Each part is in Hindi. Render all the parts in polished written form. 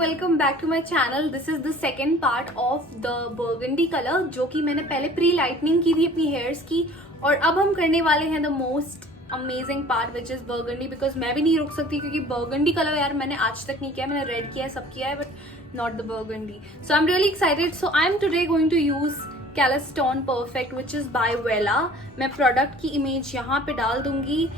Welcome back to my channel. This is the second part of the burgundy colour, जो कि मैंने पहले प्री लाइटनिंग की थी अपनी हेयर्स की, और अब हम करने वाले हैं the most amazing part which is burgundy. Because मैं भी नहीं रुक सकती, क्योंकि बर्गंडी कलर यार मैंने आज तक नहीं किया। मैंने रेड किया है, सब किया है, but not the burgundy. So I am really excited. So I am today going to use Koleston perfect which is by Wella. मैं प्रोडक्ट की इमेज यहाँ पे डाल दूंगी।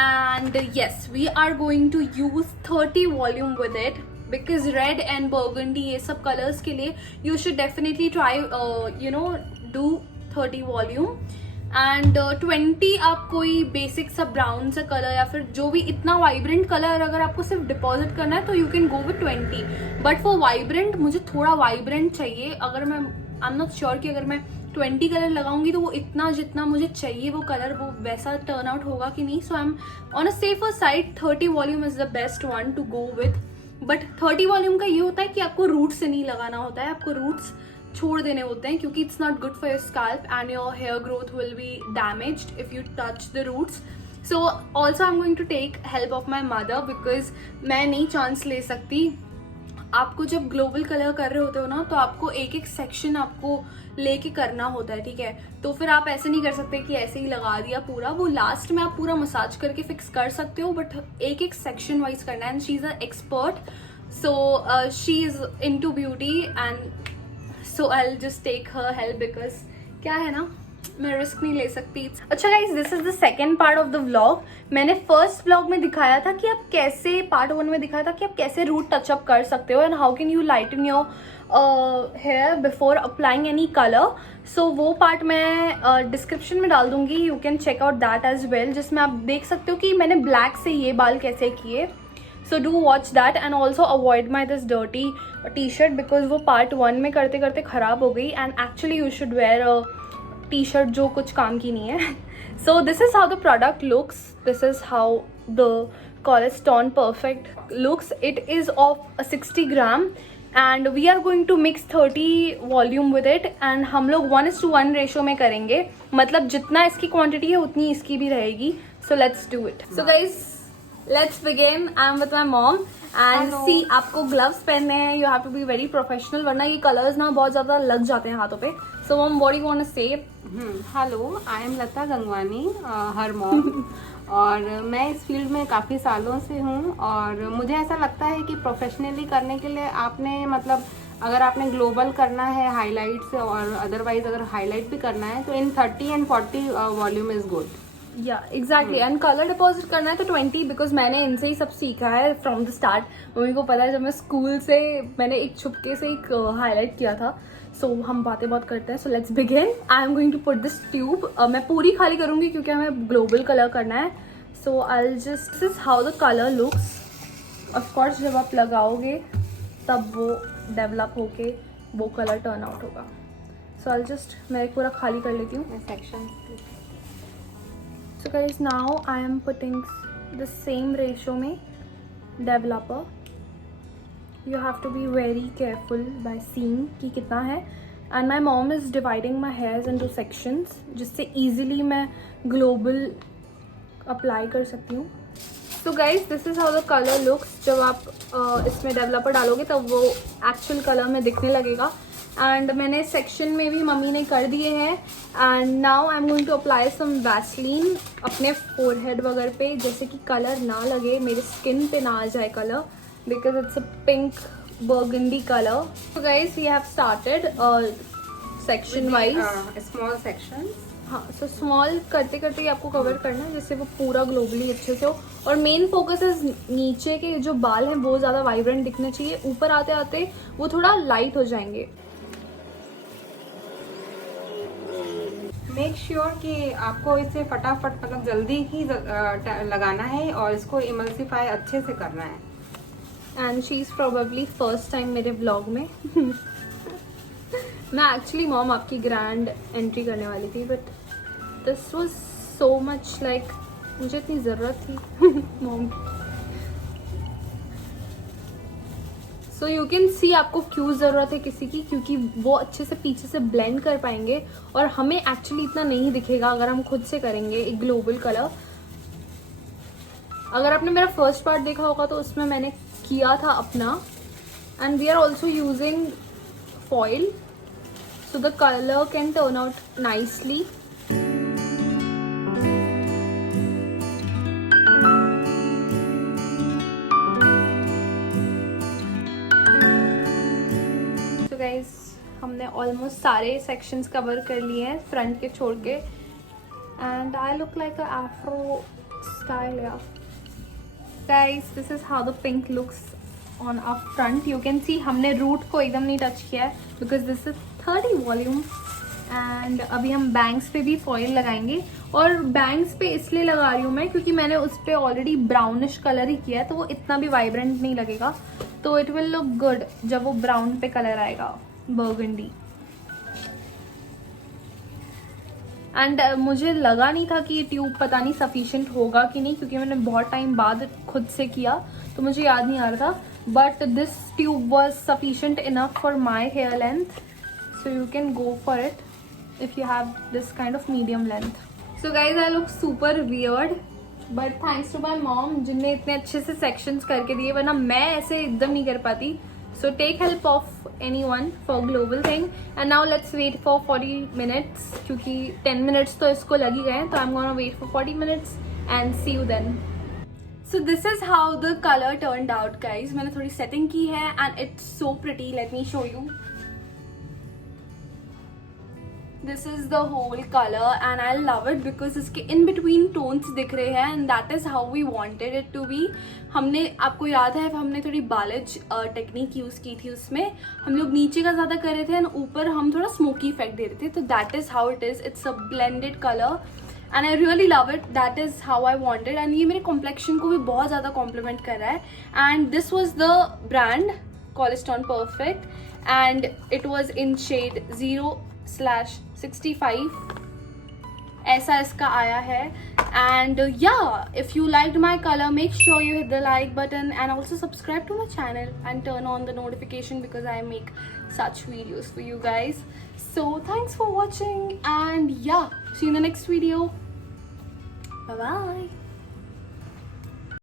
And yes, we are going to use 30 volume with it, because red and burgundy ये सब colors के लिए you should definitely try do 30 volume and 20 आप कोई basic सा brown सा color या फिर जो भी इतना vibrant color अगर आपको सिर्फ deposit करना है तो you can go with 20, but for vibrant मुझे थोड़ा vibrant चाहिए। अगर मैं I'm not sure कि अगर मैं 20 कलर लगाऊंगी तो वो इतना जितना मुझे चाहिए वो कलर वो वैसा टर्न आउट होगा कि नहीं। So I am on a safer side. 30 volume is the best one to go with. But 30 volume का ये होता है कि आपको रूट से नहीं लगाना होता है, आपको रूट्स छोड़ देने होते हैं, क्योंकि it's not good for your scalp and your hair growth will be damaged if you touch the roots. So also I am going to take help of my mother, because मैं नहीं चांस ले सकती। आपको जब ग्लोबल कलर कर रहे होते हो ना, तो आपको एक एक सेक्शन आपको लेके करना होता है, ठीक है। तो फिर आप ऐसे नहीं कर सकते कि ऐसे ही लगा दिया पूरा। वो लास्ट में आप पूरा मसाज करके फिक्स कर सकते हो, बट एक एक सेक्शन वाइज करना है। And she is a expert, so she is into beauty, and so I will just take her help, because क्या है ना, मैं रिस्क नहीं ले सकती। अच्छा guys, this is the second part of the vlog. मैंने फर्स्ट व्लॉग में दिखाया था कि आप कैसे, पार्ट 1 में दिखाया था कि आप कैसे रूट टचअप कर सकते हो and how can you lighten your hair before applying any colour. So वो पार्ट मैं डिस्क्रिप्शन में डाल दूंगी, you can check out that as well, जिसमें आप देख सकते हो कि मैंने ब्लैक से ये बाल कैसे किए। So do watch that and also avoid my this dirty T shirt, because वो पार्ट 1 में करते करते खराब हो गई। And actually you should wear T shirt जो कुछ काम की नहीं है। So this is how the product looks, this is how the Koleston perfect looks. It is of 60 gram and we are going to mix 30 volume with it. And हम लोग 1:1 रेशो में करेंगे, मतलब जितना इसकी क्वांटिटी है उतनी इसकी भी रहेगी। So let's do it. So guys let's begin. I am with my mom and see, आपको ग्लव्स पहनने हैं, you have to be very professional, वरना ये कलर्स ना बहुत ज्यादा लग जाते हैं हाथों पे। So mom, what do you want to say? Hello, I am Lata Gangwani, her mom. और मैं इस फील्ड में काफ़ी सालों से हूँ, और मुझे ऐसा लगता है कि प्रोफेशनली करने के लिए आपने, मतलब अगर आपने ग्लोबल करना है हाईलाइट से, और अदरवाइज अगर हाईलाइट भी करना है, तो इन 30 एंड 40 वॉल्यूम इज गुड। या एग्जैक्टली। एंड कलर डिपॉजिट करना है तो 20, बिकॉज मैंने इनसे ही सब सीखा है फ्रॉम द स्टार्ट। मम्मी को पता है, जब मैं स्कूल से मैंने एक छुपके से एक हाईलाइट किया था। सो हम बातें बहुत करते हैं। So let's begin. I am going to put this tube. मैं पूरी खाली करूंगी क्योंकि हमें ग्लोबल कलर करना है। So I will just, this is how the colour looks. Of course जब आप लगाओगे तब वो डेवलप होके वो कलर टर्न आउट होगा। सो आई जस्ट, मैं पूरा खाली कर लेती हूँ section. So guys, now I am putting the same ratio में developer. You have to be very careful by seeing कि कितना है। And my mom is dividing my hairs into sections, जिससे easily मैं global apply कर सकती हूँ। So guys, this is how the color looks. जब आप इसमें developer डालोगे तब वो actual color में दिखने लगेगा। एंड मैंने सेक्शन में भी मम्मी ने कर दिए हैं। And now I am going to apply some Vaseline अपने फोरहेड वगैरह पे, जैसे कि कलर ना लगे, मेरे स्किन पे ना आ जाए colour, because it's a pink burgundy colour. So guys, we have started section wise, small section. हाँ, सो स्मॉल करते करते ही आपको कवर करना है, जिससे वो पूरा ग्लोबली अच्छे से हो। और मेन फोकस इज नीचे के जो बाल हैं वो ज़्यादा वाइब्रेंट दिखने चाहिए, ऊपर आते आते वो थोड़ा लाइट हो जाएंगे। मेक श्योर कि आपको इसे फटाफट, मतलब जल्दी ही लगाना है, और इसको इमल्सिफाई अच्छे से करना है। And she is probably first time मेरे व्लॉग में। मैं एक्चुअली मॉम आपकी ग्रैंड एंट्री करने वाली थी, but this was so much like, मुझे इतनी ज़रूरत थी mom. So you can see आपको क्यों ज़रूरत है किसी की, क्योंकि वो अच्छे से पीछे से ब्लेंड कर पाएंगे, और हमें एक्चुअली इतना नहीं दिखेगा अगर हम खुद से करेंगे एक ग्लोबल कलर। अगर आपने मेरा फर्स्ट पार्ट देखा होगा तो उसमें मैंने किया था अपना and we are also using foil so the color can turn out nicely. So guys, हमने ऑलमोस्ट सारे सेक्शंस कवर कर लिए हैं फ्रंट के छोड़ के, and I look like a afro style. Yeah guys, this is how the pink looks on our front. You can see हमने रूट को एकदम नहीं टच किया है because this is 30 volume. And अभी हम बैंग्स पे भी फॉइल लगाएंगे, और बैंग्स पे इसलिए लगा रही हूँ मैं क्योंकि मैंने उस पर ऑलरेडी ब्राउनिश कलर ही किया है, तो वो इतना भी वाइब्रेंट नहीं लगेगा, तो इट विल लुक गुड जब वो ब्राउन पे कलर आएगा, बर्गंडी. एंड मुझे लगा नहीं था कि ये ट्यूब पता नहीं सफिशिएंट होगा कि नहीं, क्योंकि मैंने बहुत टाइम बाद खुद से किया तो मुझे याद नहीं आ रहा था, but this tube was sufficient enough for my hair length, so you can go for it if you have this kind of medium length. So guys I look super weird, but thanks to my mom जिनने इतने अच्छे से सेक्शंस करके दिए, वरना मैं ऐसे एकदम नहीं कर पाती. So take help of anyone for global thing. And now let's wait for 40 minutes क्योंकि 10 minutes तो इसको लग ही गए हैं, तो I'm gonna wait for 40 minutes and see you then. So this is how the color turned out guys. मैंने थोड़ी setting की है and it's so pretty. Let me show you. This is the whole color and I love it because इसके in between tones दिख रहे हैं and that is how we wanted it to be. हमने, आपको याद है हमने थोड़ी बालिज टेक्निक यूज की थी, उसमें हम लोग नीचे का ज्यादा कर रहे थे और ऊपर हम थोड़ा स्मोकी इफेक्ट दे रहे थे, तो that is how it is. It's a blended colour and I really love it. That is how I wanted and ये मेरे कॉम्प्लेक्शन को भी बहुत ज्यादा कॉम्प्लीमेंट कर रहा है. And this was the brand Koleston perfect and it was in shade 0/65. ऐसा इसका आया है. एंड या if you liked my colour make sure you hit the like button and also subscribe to my channel and turn on the notification because I make such videos for you guys. So thanks for watching and yeah, see you in the next video. Bye bye.